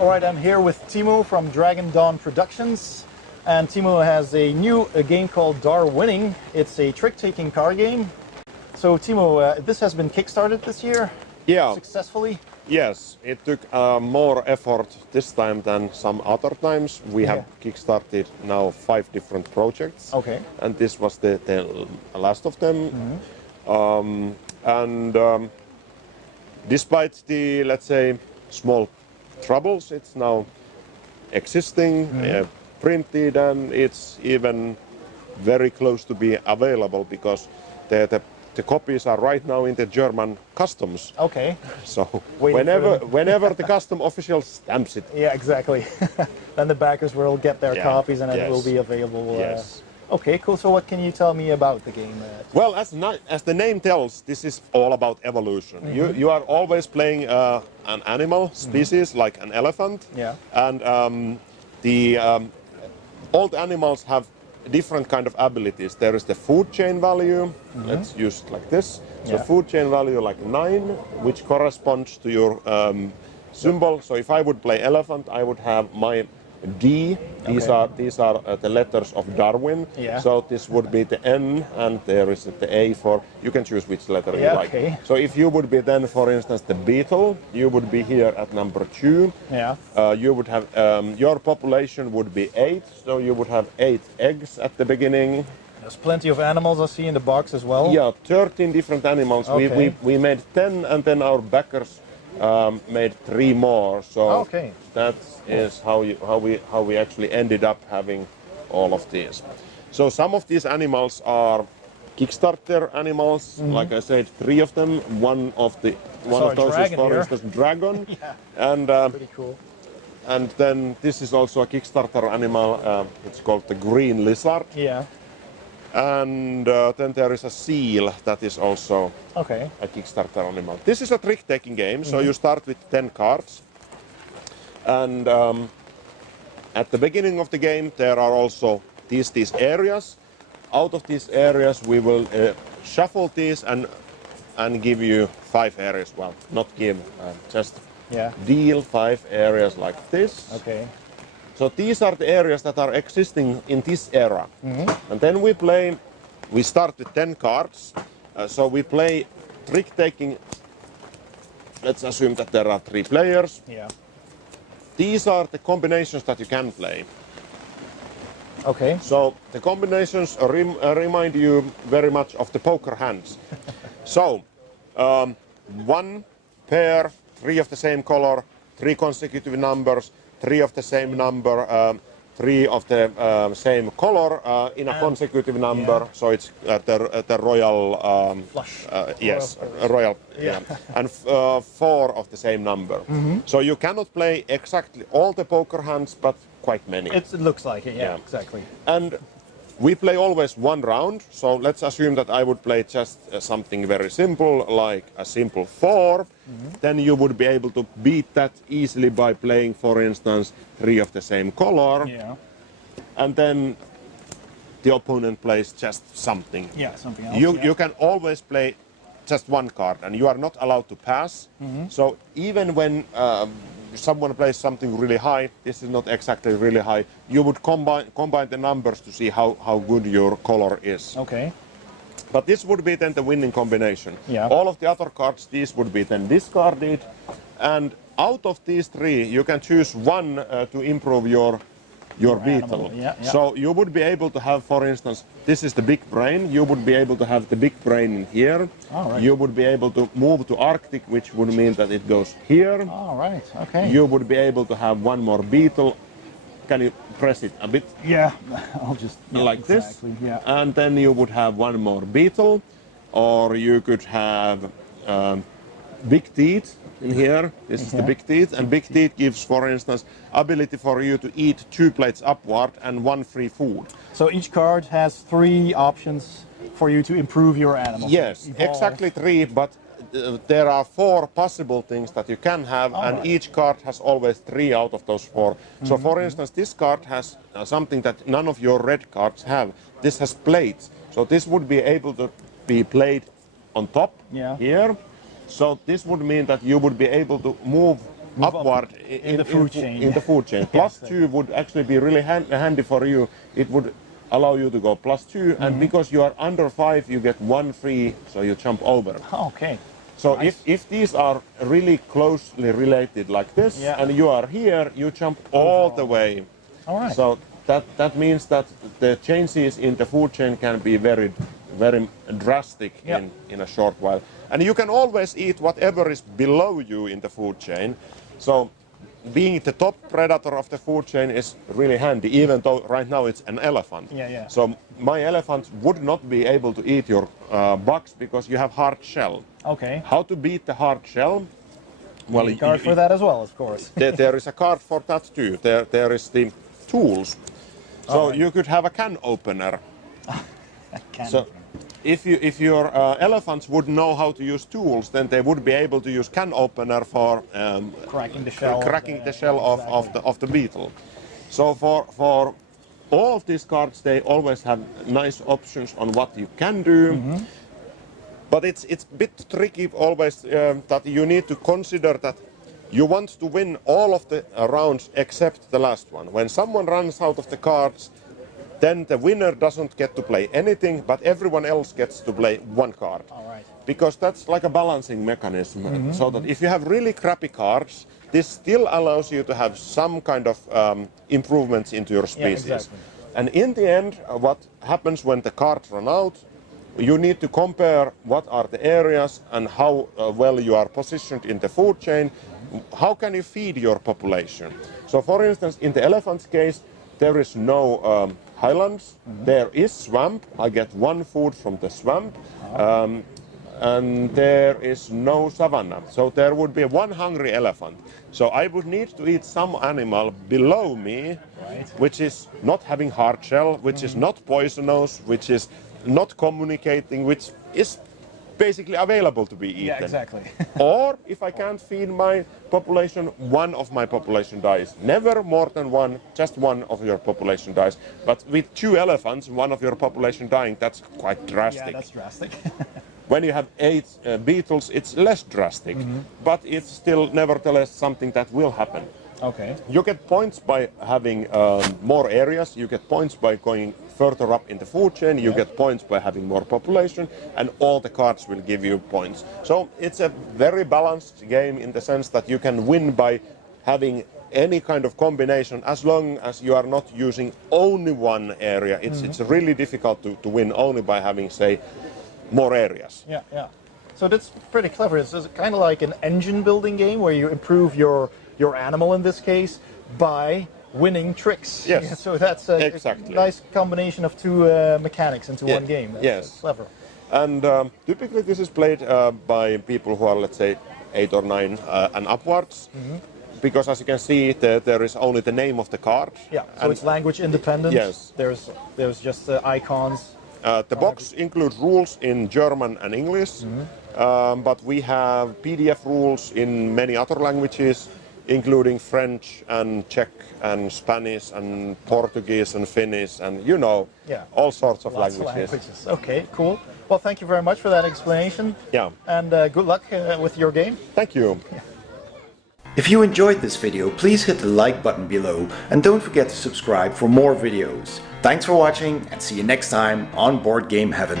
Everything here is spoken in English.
Alright, I'm here with Timo from Dragon Dawn Productions, and Timo has a new game called Darwinning. It's a trick-taking card game. So Timo, this has been kickstarted this year? Yeah. Successfully? Yes, it took more effort this time than some other times. We have kickstarted now 5 different projects. Okay. And this was the last of them. Despite the, let's say, small troubles, it's now existing, printed, and it's even very close to be available because the copies are right now in the German customs. Okay. So whenever the custom official stamps it. Yeah, exactly. Then the backers will get their copies and it will be available. Yes. Okay, cool. So what can you tell me about the game? Well, as the name tells, this is all about evolution. You are always playing an animal species like an elephant. Yeah. And all the animals have different kind of abilities. There is the food chain value. Let's use it like this. So food chain value like 9, which corresponds to your symbol. So if I would play elephant, I would have my D. These are the letters of Darwin. Yeah. So this would be the N, and there is the A for. You can choose which letter you like. Okay. So if you would be then, for instance, the beetle, you would be here at number 2. Yeah. You would have your population would be 8. So you would have 8 eggs at the beginning. There's plenty of animals I see in the box as well. Yeah, 13 different animals. Okay. We made 10, and then our backers made 3 more. So that is how we actually ended up having all of these. So some of these animals are Kickstarter animals. Like I said, 3 of them. One of those is, for instance, dragon. And pretty cool. And then this is also a Kickstarter animal. It's called the green lizard. Yeah. And then there is a seal that is also a Kickstarter animal. This is a trick-taking game, so you start with 10 cards. And at the beginning of the game, there are also these areas. Out of these areas, we will shuffle these and give you 5 areas. Well, not give, just deal 5 areas like this. Okay. So these are the areas that are existing in this era. And then we start with 10 cards. So we play trick-taking. Let's assume that there are 3 players. Yeah. These are the combinations that you can play. Okay. So the combinations remind you very much of the poker hands. So 1 pair, 3 of the same color, 3 consecutive numbers, 3 of the same number, 3 of the same color in a consecutive number. So it's the royal flush. Yes, royal. And 4 of the same number. So you cannot play exactly all the poker hands, but quite many. It looks like it. Yeah, exactly. And we play always 1 round. So let's assume that I would play just something very simple, like a simple 4. Then you would be able to beat that easily by playing, for instance, 3 of the same color. Yeah. And then the opponent plays just something. Yeah, something else. You can always play just 1 card, and you are not allowed to pass. So even when someone plays something really high, this is not exactly really high, you would combine the numbers to see how good your color is. Okay. But this would be then the winning combination. Yeah. All of the other cards, these would be then discarded. And out of these 3, you can choose 1 to improve your beetle. So you would be able to have, for instance, this is the big brain. You would be able to have the big brain in here. You would be able to move to Arctic, which would mean that it goes here. All right. Okay. You would be able to have 1 more beetle. Can you press it a bit? Yeah, I'll just like this. Yeah. And then you would have 1 more beetle, or you could have big teeth in here. This is the big teeth, and big teeth gives, for instance, ability for you to eat 2 plates upward and 1 free food. So each card has 3 options for you to improve your animal. Yes, exactly 3, but there are 4 possible things that you can have, and each card has always 3 out of those 4. So for instance, this card has something that none of your red cards have. This has plates. So this would be able to be played on top here. So this would mean that you would be able to move upward in the food chain. In the food chain. +2 would actually be really handy for you. It would allow you to go +2, and because you are under 5, you get 1 free, so you jump over. Oh, okay. So if these are really closely related like this, and you are here, you jump all the way. All right. So that means that the changes in the food chain can be very drastic in a short while. And you can always eat whatever is below you in the food chain. So being the top predator of the food chain is really handy, even though right now it's an elephant. So my elephant would not be able to eat your bugs because you have hard shell. Okay. How to beat the hard shell? Well, a card for that as well, of course. There is a card for that too. There is the tools. So you could have a can opener. So if your elephants would know how to use tools, then they would be able to use can opener for cracking the shell, of the beetle. So for all of these cards, they always have nice options on what you can do. But it's a bit tricky always that you need to consider that you want to win all of the rounds except the last one. When someone runs out of the cards, then the winner doesn't get to play anything, but everyone else gets to play 1 card. All right. Because that's like a balancing mechanism. So that if you have really crappy cards, this still allows you to have some kind of improvements into your species. Exactly. And in the end, what happens when the cards run out, you need to compare what are the areas and how well you are positioned in the food chain. How can you feed your population? So for instance, in the elephant's case, there is no highlands. There is swamp. I get 1 food from the swamp. And there is no savanna. So there would be 1 hungry elephant. So I would need to eat some animal below me, which is not having hard shell, which is not poisonous, which is not communicating, which is basically available to be eaten. Yeah, exactly. Or if I can't feed my population, 1 of my population dies. Never more than 1, just 1 of your population dies. But with 2 elephants, 1 of your population dying, that's quite drastic. Yeah, that's drastic. When you have 8 beetles, it's less drastic, but it's still nevertheless something that will happen. Okay. You get points by having more areas, you get points by going further up in the food chain, you get points by having more population, and all the cards will give you points. So it's a very balanced game in the sense that you can win by having any kind of combination as long as you are not using only 1 area. It's really difficult to win only by having, say, more areas. Yeah. So that's pretty clever. It's kind of like an engine building game where you improve your animal in this case by winning tricks. Yes. Yeah, so that's a nice combination of 2 mechanics into 1 game. That's clever. And typically this is played by people who are, let's say, 8 or 9 and upwards. Because as you can see, there is only the name of the card. Yeah, so it's language independent. Yes. There's just icons. The box includes rules in German and English, but we have PDF rules in many other languages, including French and Czech and Spanish and Portuguese and Finnish and all sorts of languages. Okay, cool. Well, thank you very much for that explanation. Yeah. And good luck with your game. Thank you. If you enjoyed this video, please hit the like button below and don't forget to subscribe for more videos. Thanks for watching and see you next time on Board Game Heaven.